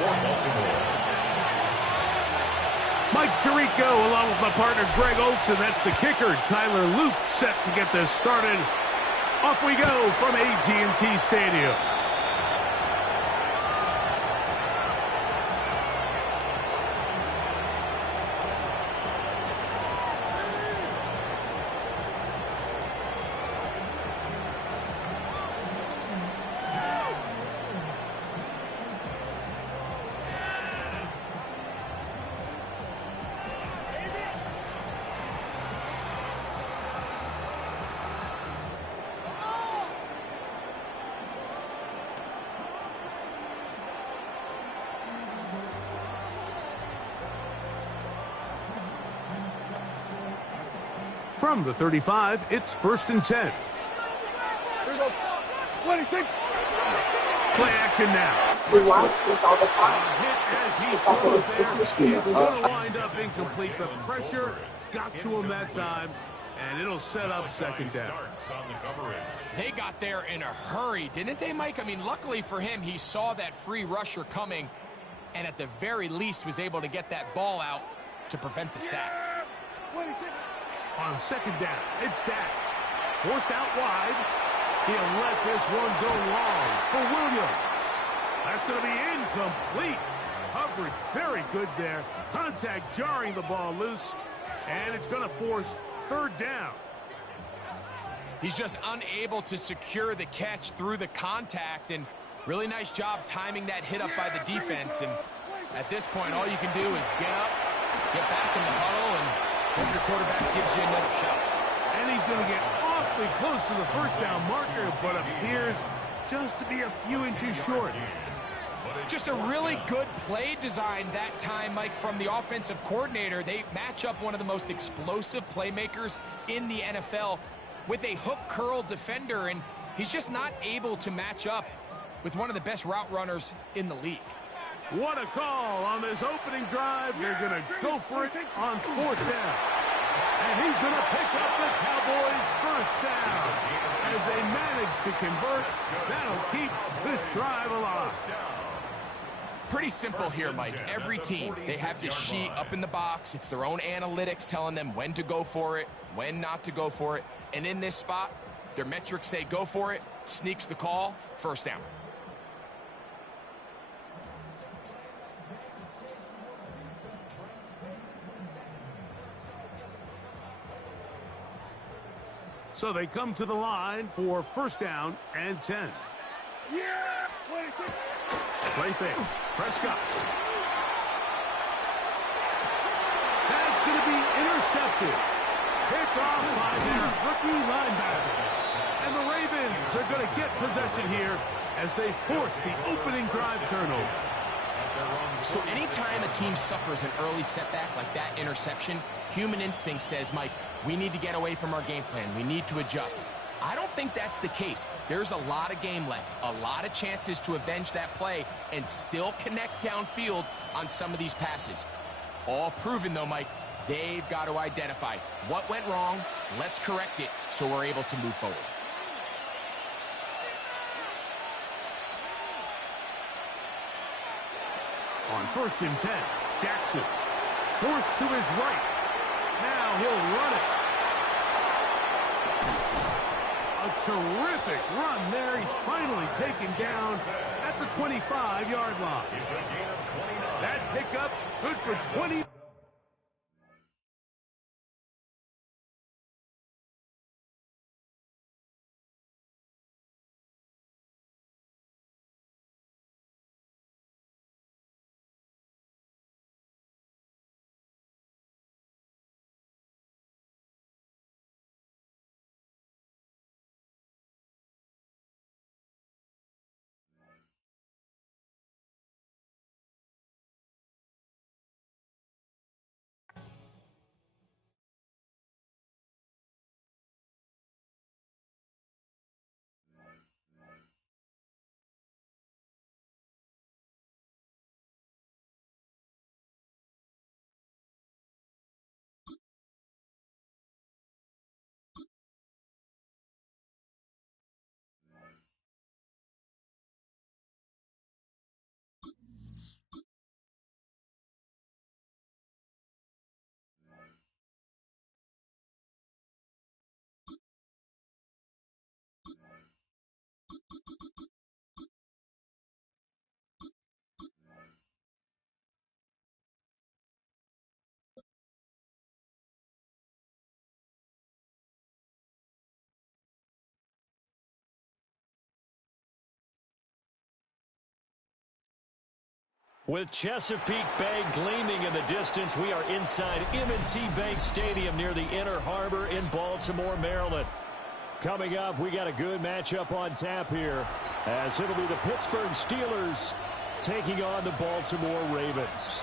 for Baltimore. Mike Tirico along with my partner Greg Olson. That's the kicker. Tyler Luke set to get this started. Off we go from AT&T Stadium. From the 35, it's 1st and 10. Play action now. Hit as he throws there. It's going to wind up incomplete. The pressure got to him that time, and it'll set up 2nd down. They got there in a hurry, didn't they, Mike? I mean, luckily for him, he saw that free rusher coming, and at the very least was able to get that ball out to prevent the sack. On 2nd down, it's Dak. Forced out wide. He'll let this one go long for Williams. That's going to be incomplete. Coverage very good there. Contact jarring the ball loose. And it's going to force 3rd down. He's just unable to secure the catch through the contact. And really nice job timing that hit up by the defense. And at this point, all you can do is get up, get back in the huddle, and hope your quarterback gives you another shot. And he's going to get awfully close to the 1st down marker, but appears just to be a few inches short. Just a really good play design that time, Mike, from the offensive coordinator. They match up one of the most explosive playmakers in the NFL with a hook curl defender, and he's just not able to match up with one of the best route runners in the league. What a call on this opening drive. They're going to go for it on 4th down. And he's going to pick up the Cowboys' 1st down. As they manage to convert, that'll keep this drive alive. Pretty simple here, Mike. Every team, they have this sheet up in the box. It's their own analytics telling them when to go for it, when not to go for it. And in this spot, their metrics say go for it, sneaks the call, 1st down. So they come to the line for 1st down and 10. Play fake. Prescott. That's going to be intercepted. Picked off by their rookie linebacker. And the Ravens are going to get possession here as they force the opening drive turnover. So anytime a team suffers an early setback like that interception, human instinct says, Mike, we need to get away from our game plan. We need to adjust. I don't think that's the case. There's a lot of game left, a lot of chances to avenge that play and still connect downfield on some of these passes. All proven, though, Mike, they've got to identify what went wrong, let's correct it so we're able to move forward. On 1st and 10, Jackson forced to his right. Now he'll run it. A terrific run there. He's finally taken down at the 25-yard line. That pickup good for 20. With Chesapeake Bay gleaming in the distance, we are inside M&T Bank Stadium near the Inner Harbor in Baltimore, Maryland. Coming up, we got a good matchup on tap here, as it'll be the Pittsburgh Steelers taking on the Baltimore Ravens.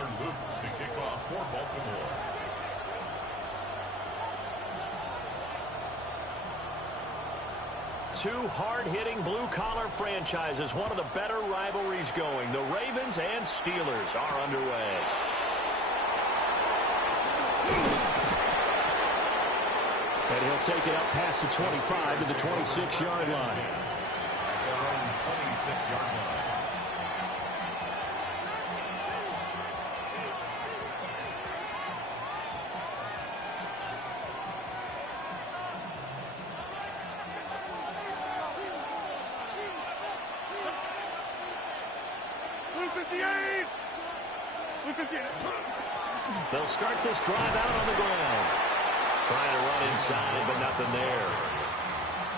To kick off for Baltimore. Two hard-hitting blue-collar franchises, one of the better rivalries going. The Ravens and Steelers are underway. And he'll take it up past the 25 to the 26-yard line. At their own 26-yard line. They'll start this drive out on the ground. Trying to run inside, but nothing there.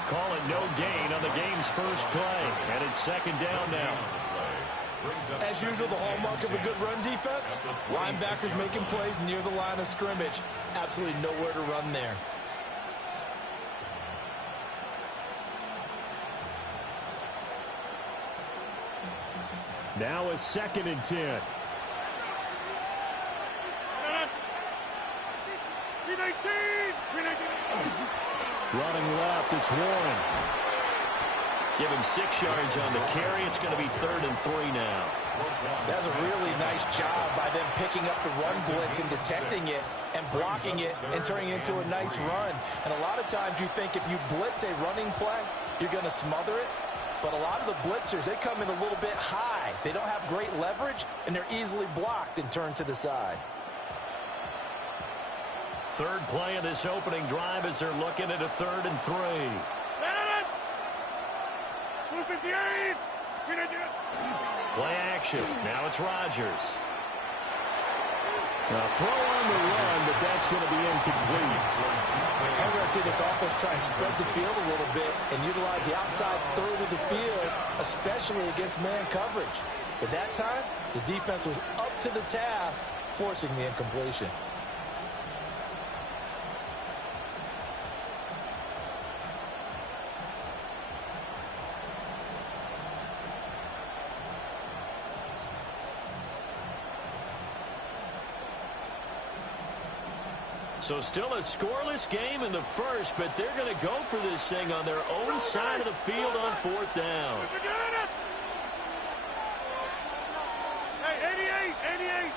Call it no gain on the game's first play. And it's second down now. As usual, the hallmark of a good run defense, linebackers making plays near the line of scrimmage. Absolutely nowhere to run there. Now a 2nd and 10. Running left, it's Warren. Give him 6 yards on the carry. It's going to be 3rd and 3 now. That's a really nice job by them picking up the run blitz and detecting it and blocking it and turning it into a nice run. And a lot of times you think if you blitz a running play, you're going to smother it. But a lot of the blitzers, they come in a little bit high. They don't have great leverage, and they're easily blocked and turned to the side. Third play of this opening drive as they're looking at a 3rd and 3. Play action. Now it's Rodgers. Now throw on the run, but that's going to be incomplete. I'm going to see this offense try and spread the field a little bit and utilize the outside third of the field, especially against man coverage. But that time, the defense was up to the task, forcing the incompletion. So still a scoreless game in the first, but they're going to go for this thing on their own side of the field on 4th down. Hey, 88.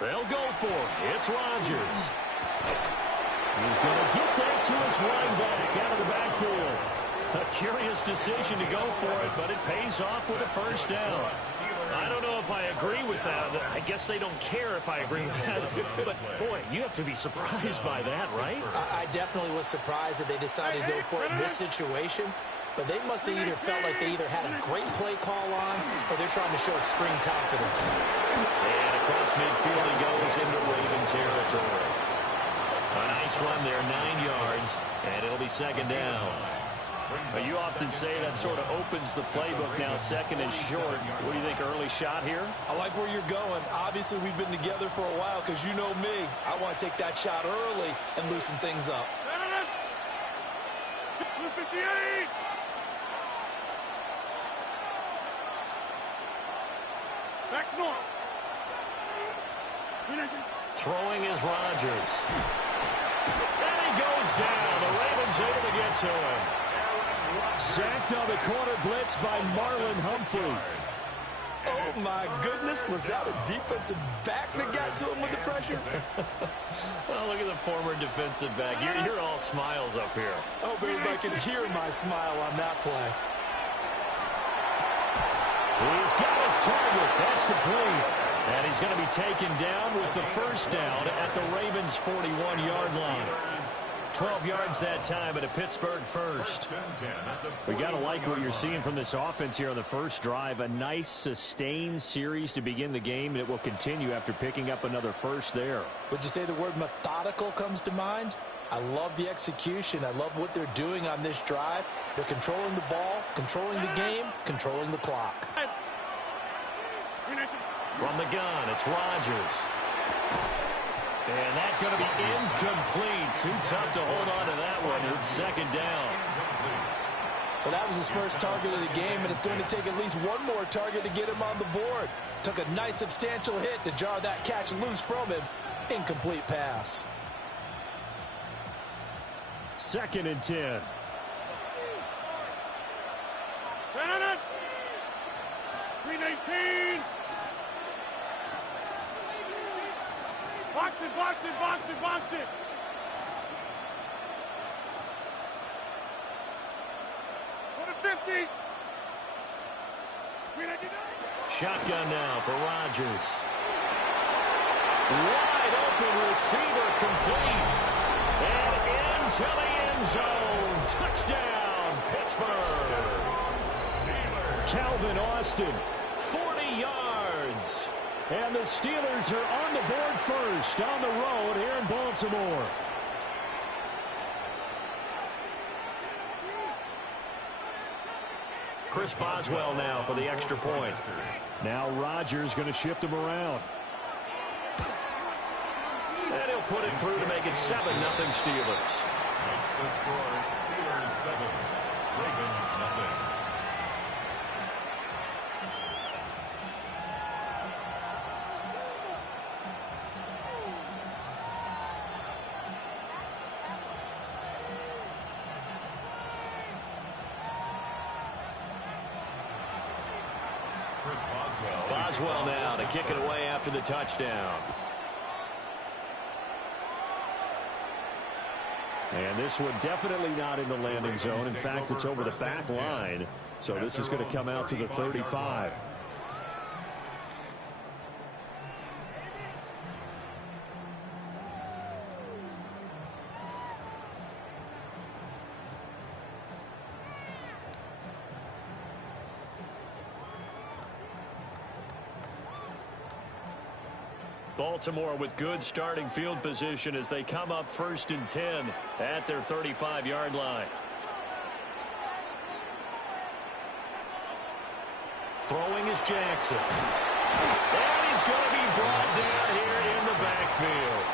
They'll go for it. It's Rodgers. He's going to get that to his running back out of the backfield. A curious decision to go for it, but it pays off with a 1st down. I don't know if I agree with that. I guess they don't care if I agree with that. But, boy, you have to be surprised by that, right? I definitely was surprised that they decided to go for it in this situation. But they must have either felt like they either had a great play call on or they're trying to show extreme confidence. And across midfield he goes into Raven territory. A nice run there, 9 yards, and it'll be 2nd down. You often say that sort of opens the playbook now, 2nd and short. What do you think, early shot here? I like where you're going. Obviously, we've been together for a while because you know me. I want to take that shot early and loosen things up. 58. Back north. Throwing is Rodgers. And he goes down. The Ravens able to get to him. Sacked on the corner blitz by Marlon Humphrey. Oh, my goodness. Was that a defensive back that got to him with the pressure? Oh, look at the former defensive back. You're all smiles up here. I hope everybody can hear my smile on that play. He's got his target. That's complete. And he's going to be taken down with the first down at the Ravens' 41-yard line. 12 yards that time at a Pittsburgh first. We got to like what you're seeing from this offense here on the first drive. A nice, sustained series to begin the game, and it will continue after picking up another first there. Would you say the word methodical comes to mind? I love the execution. I love what they're doing on this drive. They're controlling the ball, controlling the game, controlling the clock. From the gun, it's Rodgers. And that's going to be incomplete. Too tough to hold on to that one. It's second down. Well, that was his first target of the game, and it's going to take at least one more target to get him on the board. Took a nice substantial hit to jar that catch loose from him. Incomplete pass. 2nd and 10. Bennett! 319! Box it, box it, box it, box it! Go to 50! Shotgun now for Rodgers. Wide open receiver complete. And into the end zone. Touchdown, Pittsburgh. Calvin Austin, 40 yards. And the Steelers are on the board first on the road here in Baltimore. Chris Boswell now for the extra point. Now Rodgers going to shift him around. And he'll put it through to make it 7-0 Steelers. Makes the score Steelers 7, Ravens nothing. Boswell now to kick it away after the touchdown. And this one definitely not in the landing zone. In fact, it's over the back line. So this is going to come out to the 35. Baltimore with good starting field position as they come up 1st and 10 at their 35-yard line. Throwing is Jackson. And he's going to be brought down here in the backfield.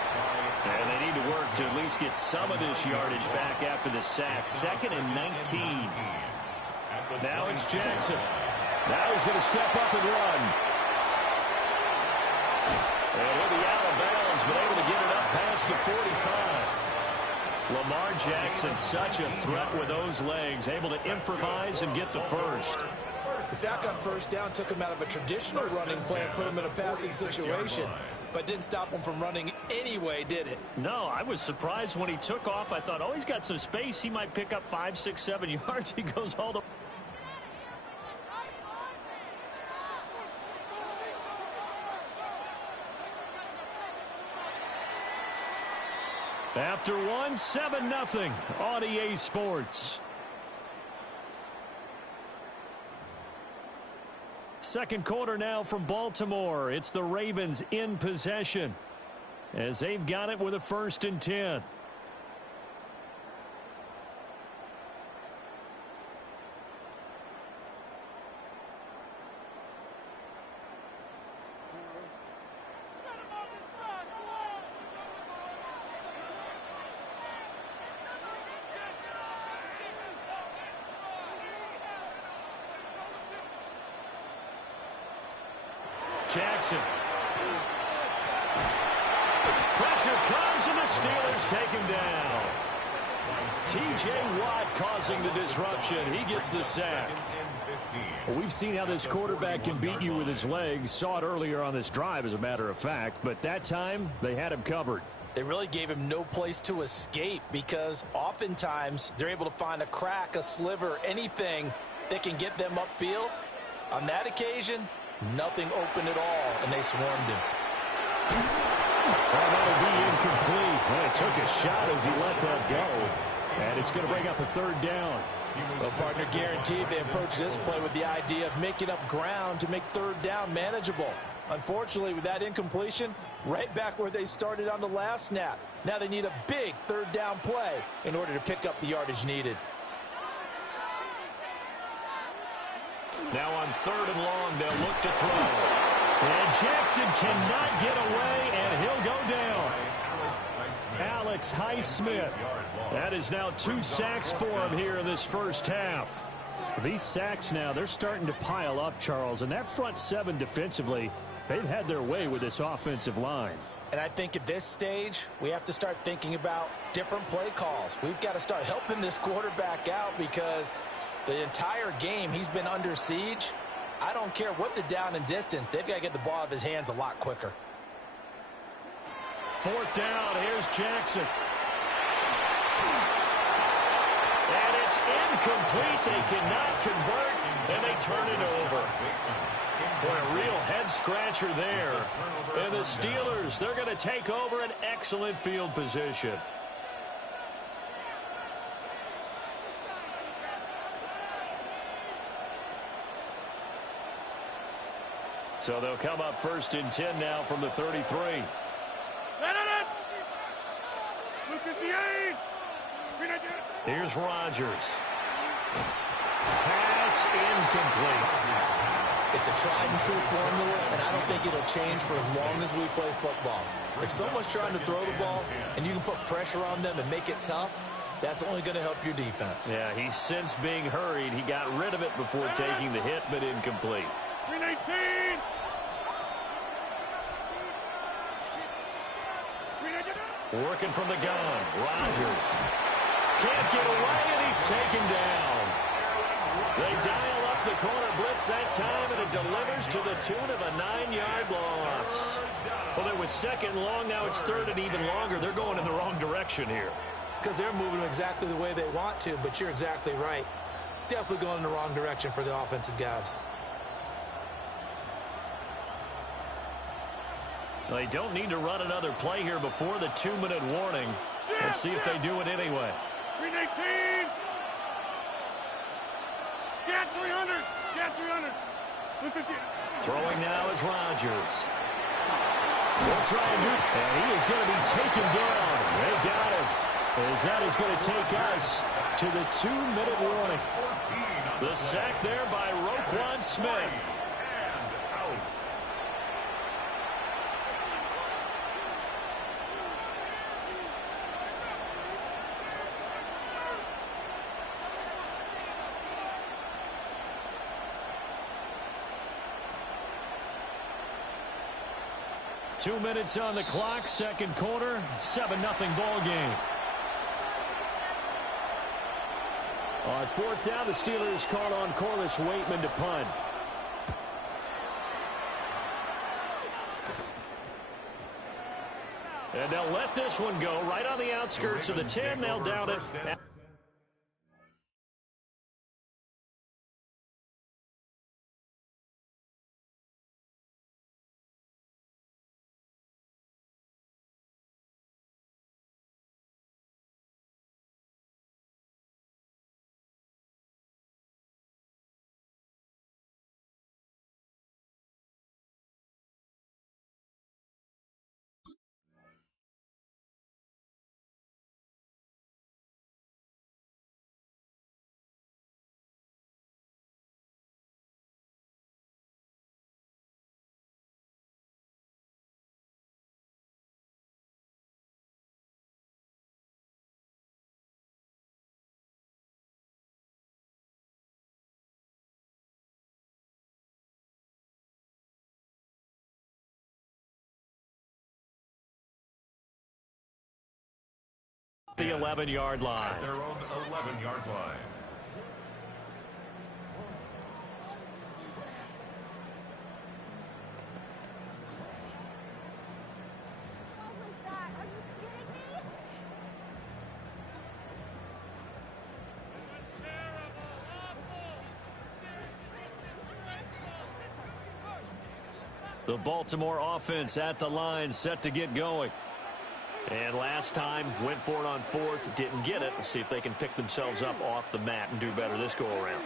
And they need to work to at least get some of this yardage back after the sack. 2nd and 19. Now it's Jackson. Now he's going to step up and run. And he'll be out of bounds, but able to get it up past the 45. Lamar Jackson, such a threat with those legs, able to improvise and get the first. The sack on first down took him out of a traditional running play and put him in a passing situation, but didn't stop him from running anyway, did it? No, I was surprised when he took off. I thought, oh, he's got some space. He might pick up 5, 6, 7 yards. He goes all the way. After one, 7-0 on EA Sports. Second quarter now from Baltimore. It's the Ravens in possession as they've got it with a 1st and 10. Jackson. Pressure comes and the Steelers take him down. T.J. Watt causing the disruption. He gets the sack. Well, we've seen how this quarterback can beat you with his legs. Saw it earlier on this drive, as a matter of fact. But that time, they had him covered. They really gave him no place to escape because oftentimes they're able to find a crack, a sliver, anything that can get them upfield. On that occasion, nothing open at all, and they swarmed him. Well, that'll be incomplete. Well, he took a shot as he let that go. And it's going to bring up a third down. Well, partner, guaranteed they approach this play with the idea of making up ground to make third down manageable. Unfortunately, with that incompletion, right back where they started on the last snap. Now they need a big third down play in order to pick up the yardage needed. Now on third and long, they'll look to throw. And Jackson cannot get away, and he'll go down. Alex Highsmith. That is now 2 sacks for him here in this first half. These sacks now, they're starting to pile up, Charles. And that front seven defensively, they've had their way with this offensive line. And I think at this stage, we have to start thinking about different play calls. We've got to start helping this quarterback out because the entire game he's been under siege. I don't care what the down and distance. They've got to get the ball out of his hands a lot quicker. Fourth down. Here's Jackson. And it's incomplete. They cannot convert, and they turn it over. Boy, a real head-scratcher there. And the Steelers, they're going to take over an excellent field position. So they'll come up first and 10 now from the 33. Here's Rodgers. Pass incomplete. It's a tried and true formula, and I don't think it'll change for as long as we play football. If someone's trying to throw the ball and you can put pressure on them and make it tough, that's only going to help your defense. Yeah, he's since being hurried. He got rid of it before taking the hit, but incomplete. 319. Working from the gun. Rodgers can't get away, and he's taken down. They dial up the corner blitz that time, and it delivers to the tune of a 9-yard loss. Well, it was second long. Now it's third and even longer. They're going in the wrong direction here. Because they're moving exactly the way they want to, but you're exactly right. Definitely going in the wrong direction for the offensive guys. They don't need to run another play here before the 2-minute warning. Let's see if they do it anyway. 319. Get 300. Get 300. Throwing now is Rodgers. They'll try and do it. And he is going to be taken down. They got him. As that is going to take us to the 2-minute warning. The sack there by Roquan Smith. 2 minutes on the clock, second quarter, 7-0 ball game. On fourth down, the Steelers called on Corliss Waitman to punt. And they'll let this one go right on the outskirts of the 10. They'll down it. The 11-yard line. At their own 11-yard line. The Baltimore offense at the line, set to get going. And last time, went for it on fourth, didn't get it. We'll see if they can pick themselves up off the mat and do better this go-around.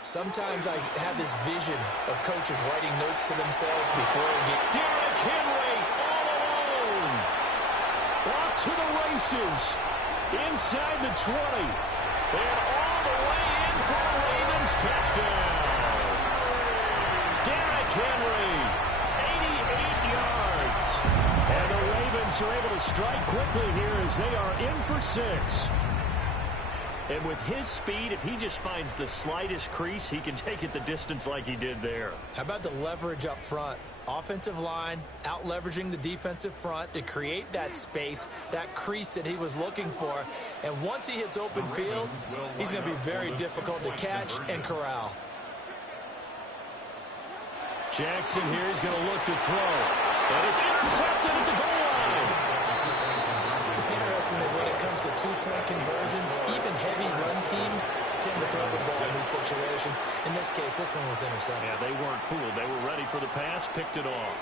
Sometimes I have this vision of coaches writing notes to themselves before they get... Derrick Henry all alone. Off to the races. Inside the 20. And all the way in for the Ravens touchdown. Derrick Henry, 88 yards. And the Ravens are able to strike quickly here as they are in for 6. And with his speed, if he just finds the slightest crease, he can take it the distance like he did there. How about the leverage up front? Offensive line out-leveraging the defensive front to create that space, that crease that he was looking for. And once he hits open field, he's going to be very difficult to catch and corral. Jackson here is going to look to throw. And it's intercepted at the goal line. It's interesting that when it comes to two-point conversions, even heavy run teams tend to throw the ball in these situations. In this case, this one was intercepted. Yeah, they weren't fooled. They were ready for the pass, picked it off.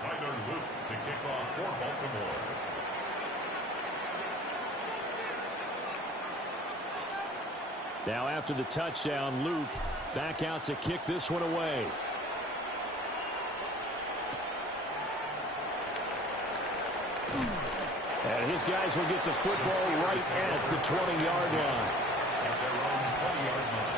Tyler Luke to kick off for Baltimore. Now after the touchdown, Luke back out to kick this one away. And his guys will get the football right at the 20-yard line. At their own 20-yard line.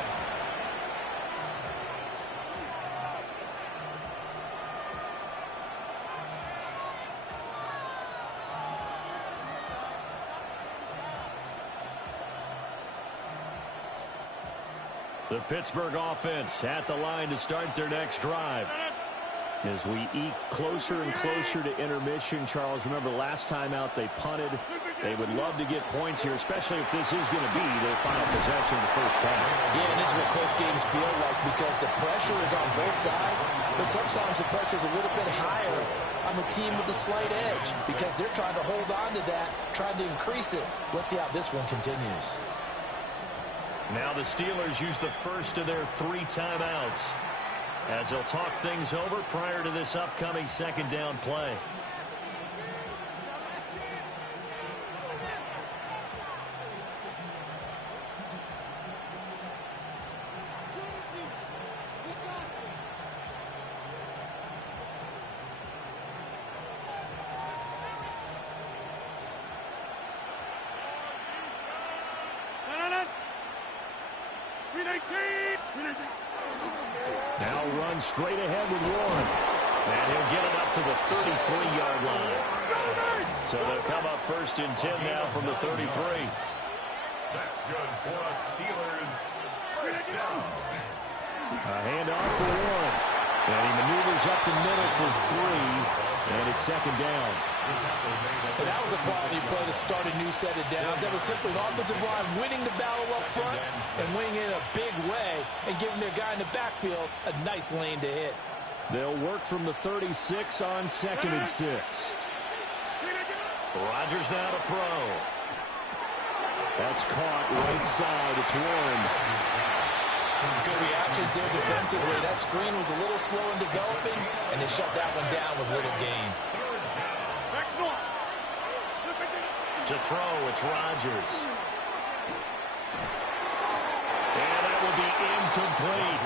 The Pittsburgh offense at the line to start their next drive. As we eke closer and closer to intermission, Charles, remember last time out they punted. They would love to get points here, especially if this is going to be their final possession of the first half. Yeah, and this is what close games feel like because the pressure is on both sides, but sometimes the pressure is a little bit higher on the team with the slight edge because they're trying to hold on to that, trying to increase it. Let's see how this one continues. Now the Steelers use the first of their 3 timeouts as they'll talk things over prior to this upcoming second down play. Now run straight ahead with Warren. And he'll get it up to the 33-yard line. So they'll come up first and 10 now from the 33. That's good for a Steelers first down. A handoff for Warren. And he maneuvers up the middle for 3. And it's second down. And that was a quality play to start a new set of downs. That was simply an offensive line winning the battle up front and winning in a big way and giving their guy in the backfield a nice lane to hit. They'll work from the 36 on second and 6. Rodgers now to throw. That's caught right side. It's Warren. Good reactions there defensively. That screen was a little slow in developing, and they shut that one down with little gain. To throw, it's Rodgers. And that will be incomplete.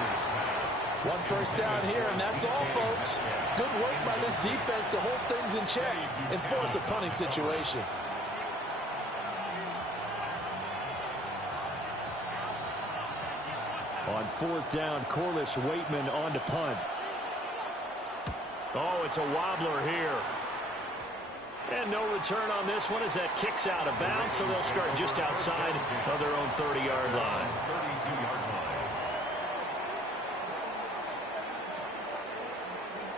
One first down here, and that's all, folks. Good work by this defense to hold things in check and force a punting situation. On fourth down, Corliss Waitman on to punt. Oh, it's a wobbler here. And no return on this one as that kicks out of bounds, so they'll start just outside of their own 30-yard line. 32-yard line.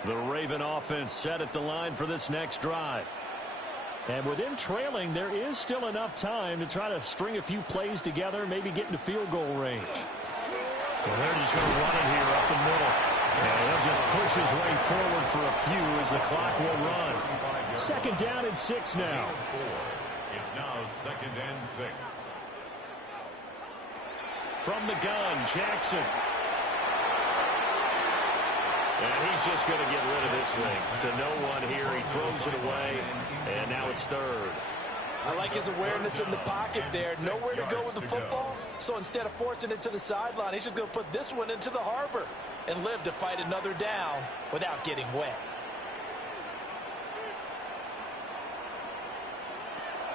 The Raven offense set at the line for this next drive. And with them trailing, there is still enough time to try to string a few plays together, maybe get into field goal range. Well, they're just going to run it here up the middle. And he'll just push his way forward for a few as the clock will run. Second down and 6 now. It's now 2nd and 6. From the gun, Jackson. And he's just going to get rid of this thing to no one here. He throws it away, and now it's 3rd. I like his awareness in the pocket there. Nowhere to go with the football. So instead of forcing it to the sideline, he's just going to put this one into the harbor and live to fight another down without getting wet.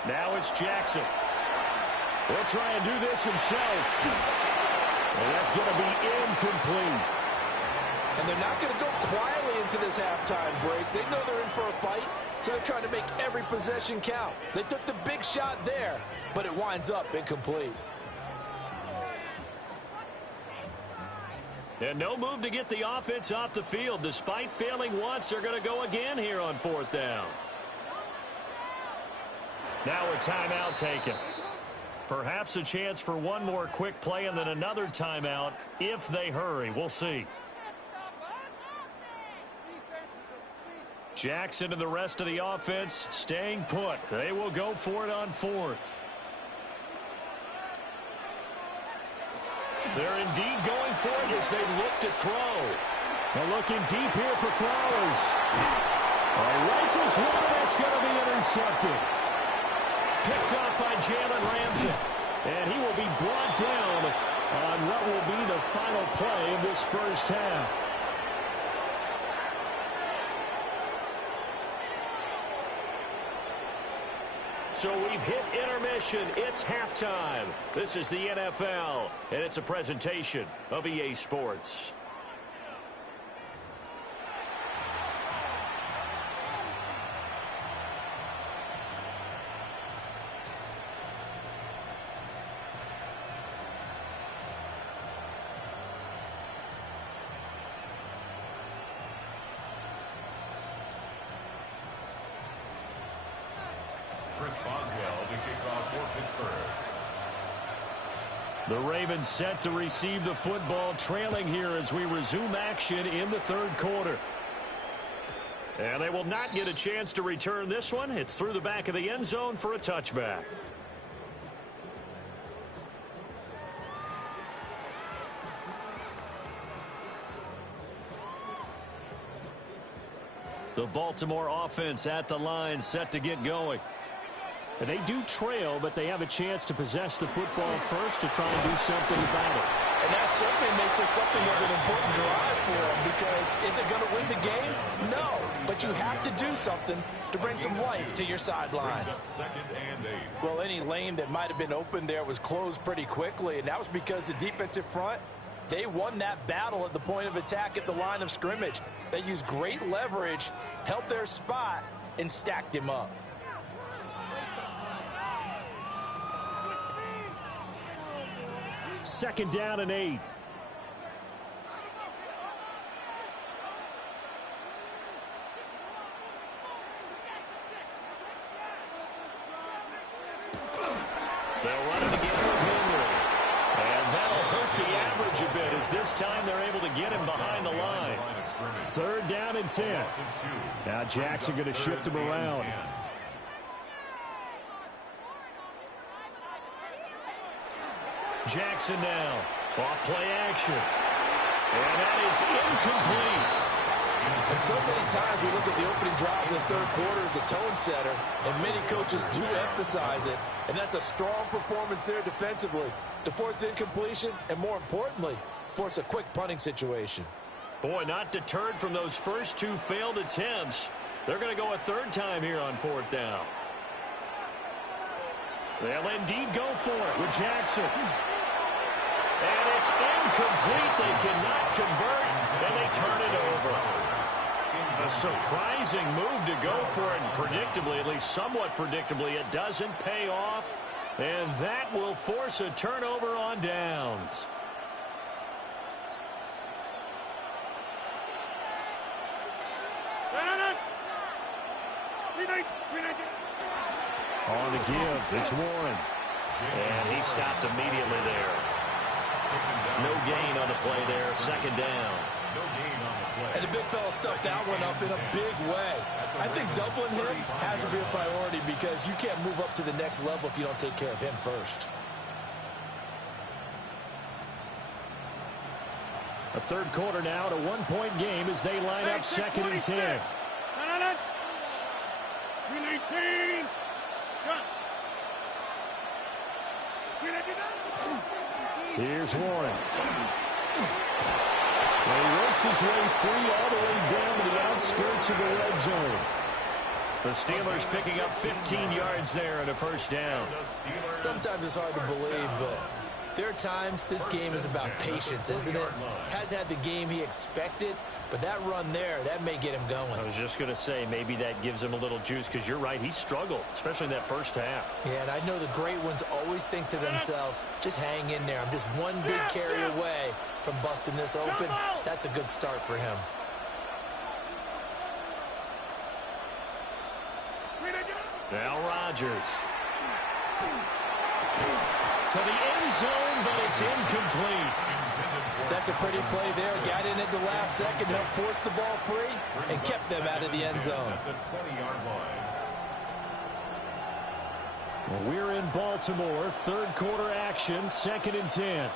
Now it's Jackson. He'll try and do this himself. And that's going to be incomplete. And they're not going to go quietly into this halftime break. They know they're in for a fight, so they're trying to make every possession count. They took the big shot there, but it winds up incomplete. And no move to get the offense off the field. Despite failing once, they're going to go again here on 4th down. Now a timeout taken. Perhaps a chance for one more quick play and then another timeout if they hurry. We'll see. Jackson and the rest of the offense staying put. They will go for it on 4th. They're indeed going for it as they look to throw. They're looking deep here for Flowers. Rifles one that's going to be intercepted. Picked off by Jalen Ramsey. And he will be brought down on what will be the final play of this first half. So we've hit intermission. It's halftime. This is the NFL, and it's a presentation of EA Sports. Boswell to kick off for Pittsburgh. The Ravens set to receive the football, trailing here as we resume action in the 3rd quarter. And they will not get a chance to return this one. It's through the back of the end zone for a touchback. The Baltimore offense at the line, set to get going. And they do trail, but they have a chance to possess the football first to try and do something about it. And that certainly makes it something of an important drive for them, because is it going to win the game? No, but you have to do something to bring some life to your sideline. Well, any lane that might have been open there was closed pretty quickly, and that was because the defensive front, they won that battle at the point of attack at the line of scrimmage. They used great leverage, held their spot, and stacked him up. Second down and 8. They'll run it again with Henry. And that'll hurt the average a bit, as this time they're able to get him behind the line. 3rd down and 10. Now Jackson going to shift him around. Jackson now. Off play action. And that is incomplete. And so many times we look at the opening drive of the 3rd quarter as a tone setter, and many coaches do emphasize it. And that's a strong performance there defensively to force incompletion and, more importantly, force a quick punting situation. Boy, not deterred from those first 2 failed attempts. They're going to go a 3rd time here on 4th down. They'll indeed go for it with Jackson. And it's incomplete. They cannot convert, and they turn it over. A surprising move to go for it, and predictably, at least somewhat predictably, it doesn't pay off. And that will force a turnover on downs. On the give, it's Warren. And he stopped immediately there. No gain on the play there, 2nd down. No gain on the And the big fella stuffed that one up in a big way. I think doubling him has to be a priority because you can't move up to the next level if you don't take care of him first. A third quarter now at a one-point game as they line up 2nd and 10. 319. Here's Warren. Well, he works his way free all the way down to the outskirts of the red zone. The Steelers picking up 15 yards there and a first down. Sometimes it's hard to believe, but there are times this game is about patience, isn't it? Has had the game he expected, but that run there, that may get him going. I was just going to say, maybe that gives him a little juice because you're right, he struggled, especially in that first half. Yeah, and I know the great ones always think to themselves, just hang in there. I'm just one big carry away from busting this open. That's a good start for him. Now Rodgers. To the end zone, but it's incomplete. That's a pretty play there. Got in at the last second, helped force the ball free, and kept them out of the end zone. Well, we're in Baltimore. Third quarter action, 2nd and 10.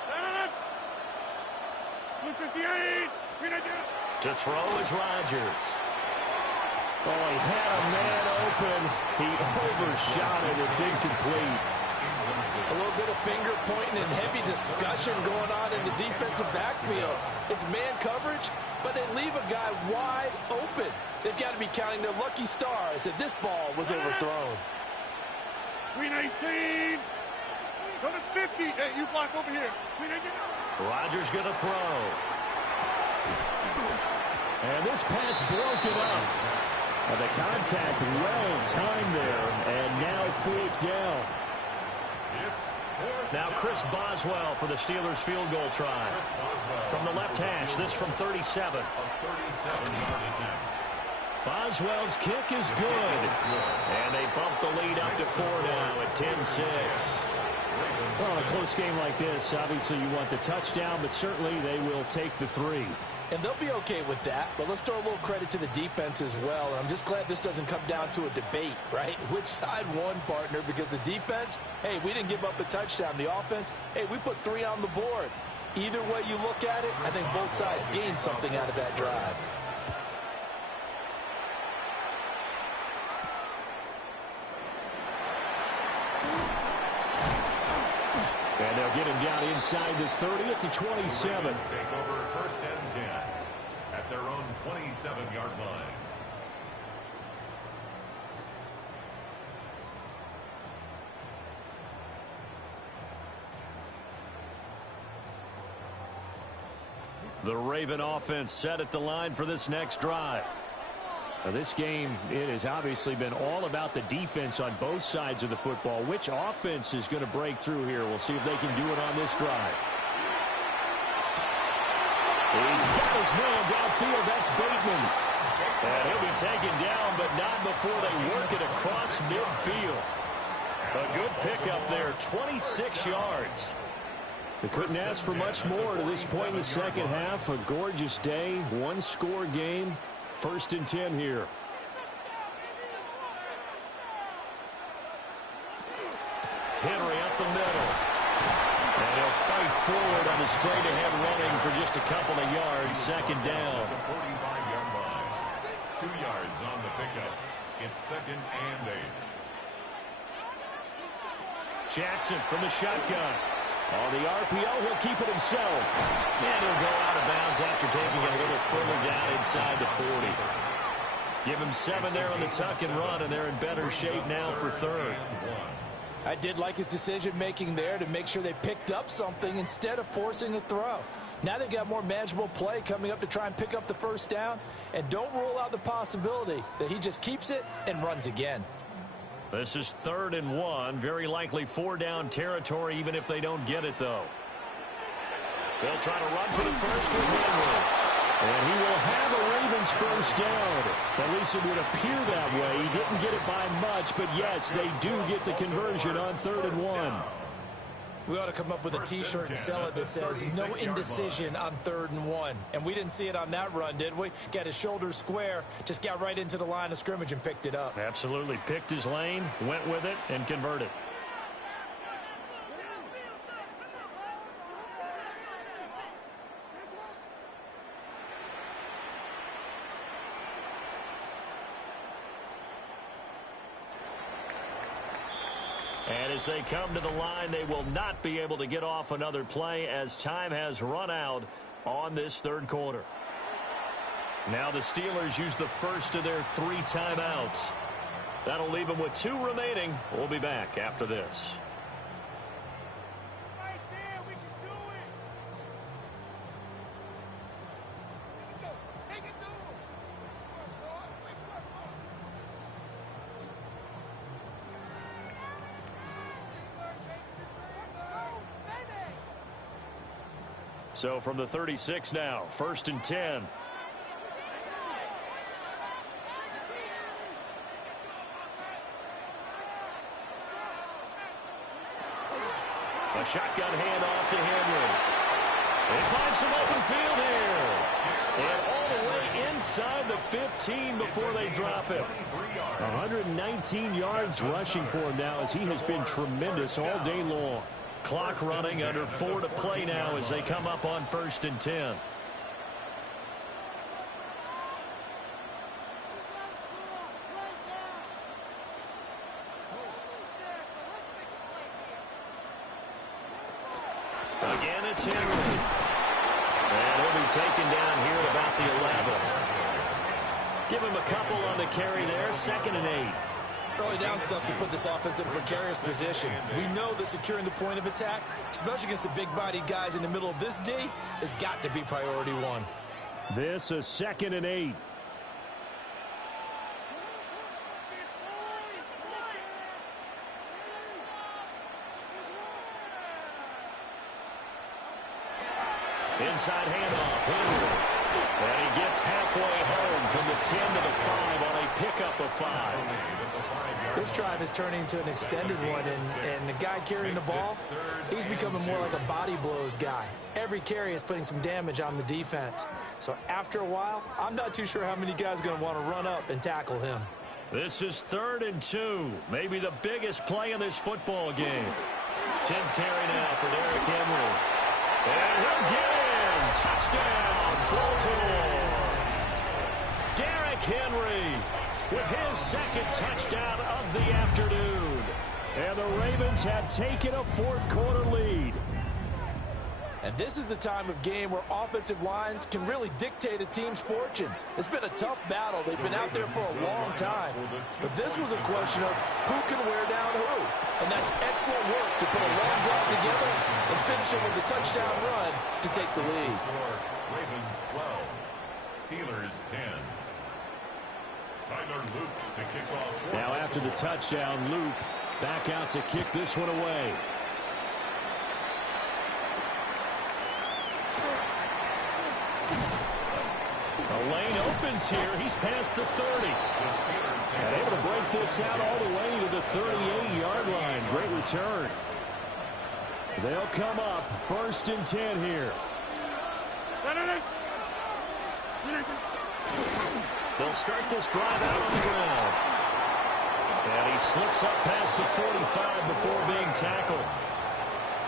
To throw is Rodgers. Oh, he had a man open. He overshot it. It's incomplete. A little bit of finger pointing and heavy discussion going on in the defensive backfield. It's man coverage, but they leave a guy wide open. They've got to be counting their lucky stars that this ball was overthrown. 319. Go to 50. Hey, you block over here. Rodgers going to throw. And this pass broken up. The contact well timed there, and now 4th down. Now Chris Boswell for the Steelers field goal try. From the left hash, this from 37. Boswell's kick is good. And they bump the lead up to 4 now at 10-6. Well, in a close game like this, obviously you want the touchdown, but certainly they will take the 3. And they'll be okay with that, but let's throw a little credit to the defense as well. And I'm just glad this doesn't come down to a debate, right? Which side won, partner? Because the defense, hey, we didn't give up a touchdown. The offense, hey, we put 3 on the board. Either way you look at it, I think both sides gained something out of that drive. And they'll get him down inside the 30 at the 27. Take over 1st and 10 at their own 27-yard line. The Raven offense set at the line for this next drive. Now this game, it has obviously been all about the defense on both sides of the football. Which offense is going to break through here? We'll see if they can do it on this drive. He's got his man downfield. That's Bateman. And he'll be taken down, but not before they work it across midfield. A good pickup there, 26 yards. They couldn't ask for much more to this point in the second half. A gorgeous day, one-score game. 1st and 10 here. Henry up the middle. And he'll fight forward on a straight-ahead running for just a couple of yards. 2nd down. The 45-yard line. 2 yards on the pickup. It's 2nd and 8. Jackson from the shotgun. On the RPO, he'll keep it himself. And he'll go out of bounds after taking it a little further down inside the 40. Give him 7 there on the tuck and run, and they're in better shape now for 3rd. I did like his decision-making there to make sure they picked up something instead of forcing a throw. Now they've got more manageable play coming up to try and pick up the 1st down, and don't rule out the possibility that he just keeps it and runs again. This is 3rd and 1. Very likely 4-down territory, even if they don't get it, though. They'll try to run for the first with Henry. And he will have a Ravens first down. At least it would appear that way. He didn't get it by much, but yes, they do get the conversion on 3rd and 1. We ought to come up with a T-shirt and sell it that says, no indecision on 3rd and 1. And we didn't see it on that run, did we? Got his shoulders square, just got right into the line of scrimmage and picked it up. Absolutely. Picked his lane, went with it, and converted. And as they come to the line, they will not be able to get off another play as time has run out on this 3rd quarter. Now the Steelers use the first of their 3 timeouts. That'll leave them with 2 remaining. We'll be back after this. So from the 36 now, 1st and 10. A shotgun handoff to Henry. They find some open field here. And all the way inside the 15 before they drop it. 119 yards rushing for him now as he has been tremendous all day long. Clock running, under 4 to play now as they come up on 1st and 10. Again, it's Henry. And he'll be taken down here at about the 11. Give him a couple on the carry there, 2nd and 8. Early down stuff to put this offense in precarious position. We know that securing the point of attack, especially against the big-bodied guys in the middle of this D, has got to be priority 1. This is 2nd and 8. Inside handoff, Henry. And he gets halfway home from the 10 to the 5 on a pickup of 5. This drive is turning into an extended one, and the guy carrying the ball, he's becoming more like a body blows guy. Every carry is putting some damage on the defense. So after a while, I'm not too sure how many guys are going to want to run up and tackle him. This is 3rd and 2, maybe the biggest play in this football game. 10th carry now for Derrick Henry. And he'll get in. Touchdown, Baltimore. Derrick Henry with his 2nd touchdown of the afternoon. And the Ravens have taken a 4th quarter lead. And this is a time of game where offensive lines can really dictate a team's fortunes. It's been a tough battle. They've been out there for a long time. But this was a question of who can wear down who. And that's excellent work to put a long drive together and finish it with a touchdown run to take the lead. Ravens 12, Steelers 10. Tyler Luke to kick off. Now after the touchdown, Luke back out to kick this one away. The lane opens here. He's past the 30. And able to break this out all the way to the 38-yard line. Great return. They'll come up 1st and 10 here. They'll start this drive out on the ground. And he slips up past the 45 before being tackled.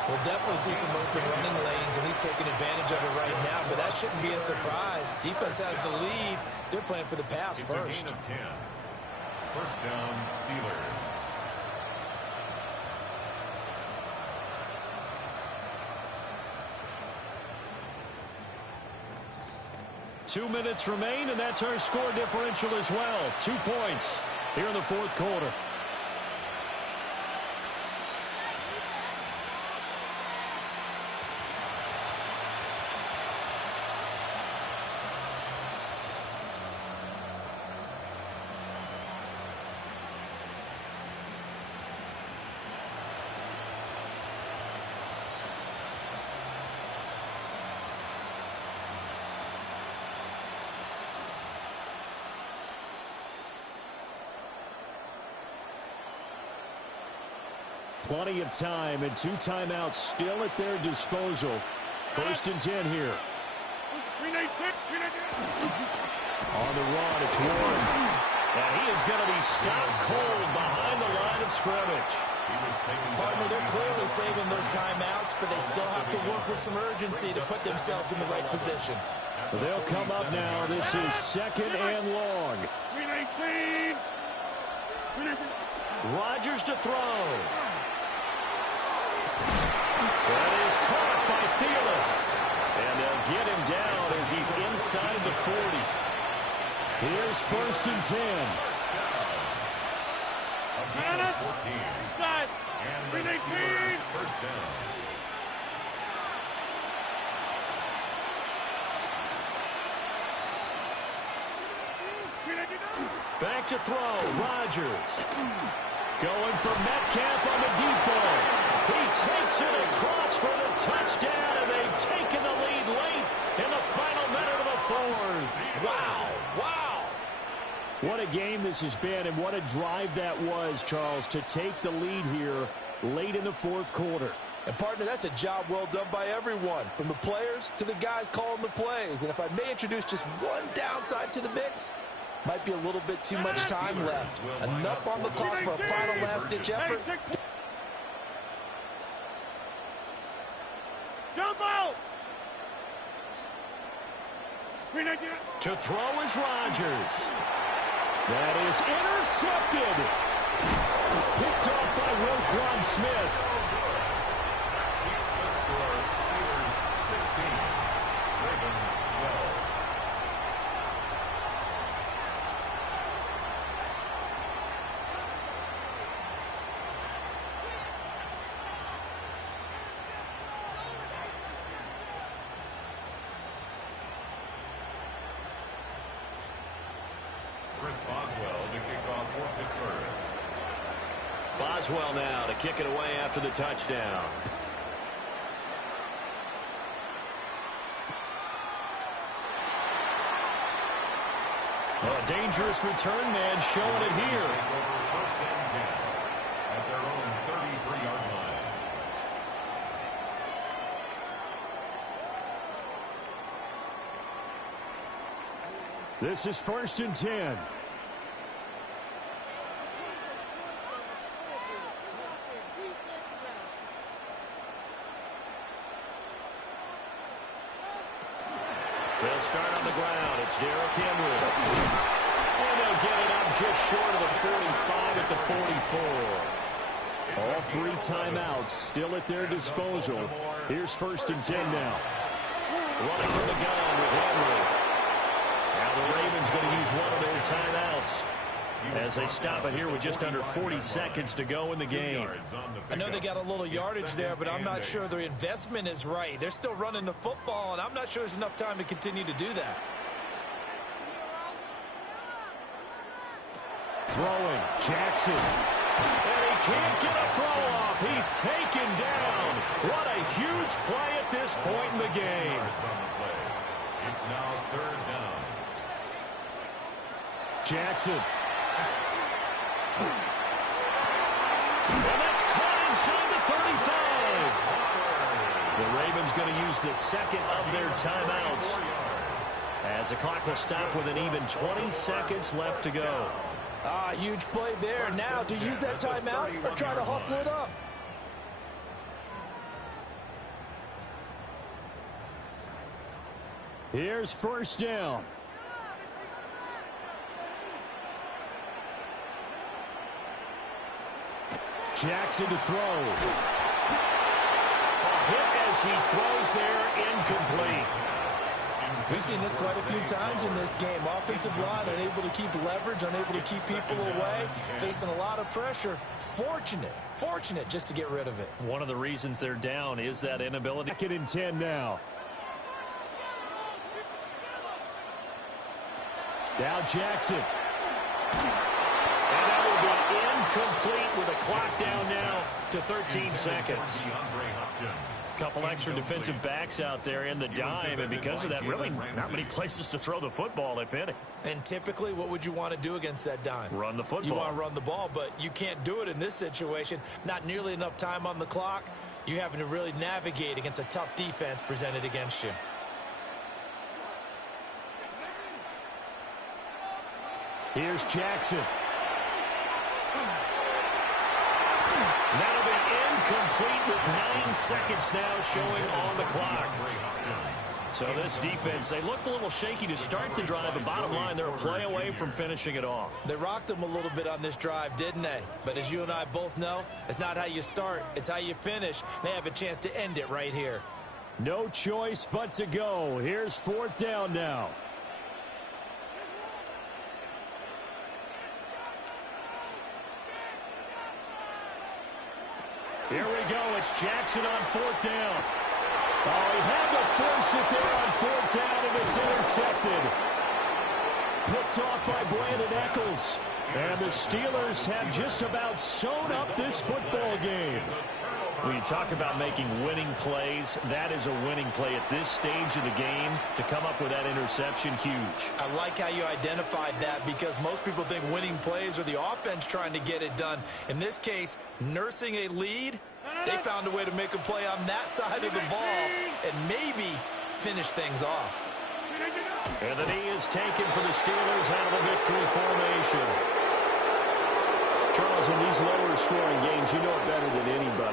We'll definitely see some open running lanes, and he's taking advantage of it right now, but that shouldn't be a surprise. Defense has the lead. They're playing for the pass first. It's a gain of 10. 1st down, Steelers. 2 minutes remain, and that's our score differential as well. 2 points here in the 4th quarter. Plenty of time and 2 timeouts still at their disposal. 1st and 10 here. On the run, it's Warren. And he is going to be stopped cold behind the line of scrimmage. Partner, they're clearly saving those timeouts, but they still have to work with some urgency to put themselves in the right position. They'll come up now. This is 2nd and long. Rodgers to throw. That is caught by Thielen. And they'll get him down as he's inside the 40. Here's 1st and 10. And the Steelers first down. Back to throw. Rodgers. Going for Metcalf on the deep ball. He takes it across for the touchdown, and they've taken the lead late in the final minute of the 4th. Wow. Wow. What a game this has been, and what a drive that was, Charles, to take the lead here late in the 4th quarter. And, partner, that's a job well done by everyone, from the players to the guys calling the plays. And if I may introduce just one downside to the mix, might be a little bit too much time left. Enough on the clock for a final last-ditch effort. Jump out! To throw is Rodgers. That is intercepted. Picked off by Roquan Smith. Keeps the score. Steelers 16. Ravens 12. Chris Boswell to kick off for Pittsburgh. Boswell now to kick it away after the touchdown. A dangerous return man showing it here. First and 10 at their own 33-yard line. This is 1st and 10. They'll start on the ground. It's Derrick Henry. And they'll get it up just short of the 45 at the 44. All 3 timeouts still at their disposal. Here's 1st and 10 now. Running from the gun with Henry. Now the Ravens going to use one of their timeouts as they stop it here with just under 40 seconds to go in the game. I know they got a little yardage there, but I'm not sure their investment is right. They're still running the football, and I'm not sure there's enough time to continue to do that. Throwing, Jackson. And he can't get a throw off. He's taken down. What a huge play at this point in the game. It's now 3rd down. Jackson. And that's caught inside the 35. The Ravens going to use the 2nd of their timeouts as the clock will stop with an even 20 seconds left to go. Huge play there. Now, to use that timeout or try to hustle it up? Here's 1st down. Jackson to throw. A hit as he throws there, incomplete. We've seen this quite a few times in this game. Offensive line unable to keep leverage, unable to keep people away, facing a lot of pressure. Fortunate just to get rid of it. One of the reasons they're down is that inability. 2nd and 10 now. Now Jackson. And that will be incomplete with a clock down now to 13 seconds. A couple extra defensive backs out there in the dime, and because of that, really not many places to throw the football, if any. And typically, what would you want to do against that dime? Run the football. You want to run the ball, but you can't do it in this situation. Not nearly enough time on the clock. You're having to really navigate against a tough defense presented against you. Here's Jackson. That'll be incomplete with 9 seconds now showing on the clock. So this defense, they looked a little shaky to start the drive, but bottom line, they're a play away from finishing it off. They rocked them a little bit on this drive, didn't they? But as you and I both know, it's not how you start, it's how you finish. They have a chance to end it right here. No choice but to go. Here's 4th down now. Here we go. It's Jackson on 4th down. Oh, he had to force it there on 4th down, and it's intercepted. Picked off by Brandon Eccles. And the Steelers have just about sewn up this football game. When you talk about making winning plays, that is a winning play at this stage of the game. To come up with that interception, huge. I like how you identified that, because most people think winning plays are the offense trying to get it done. In this case, nursing a lead, they found a way to make a play on that side of the ball and maybe finish things off. And the knee is taken for the Steelers out of the victory formation. Charles, in these lower scoring games, you know it better than anybody.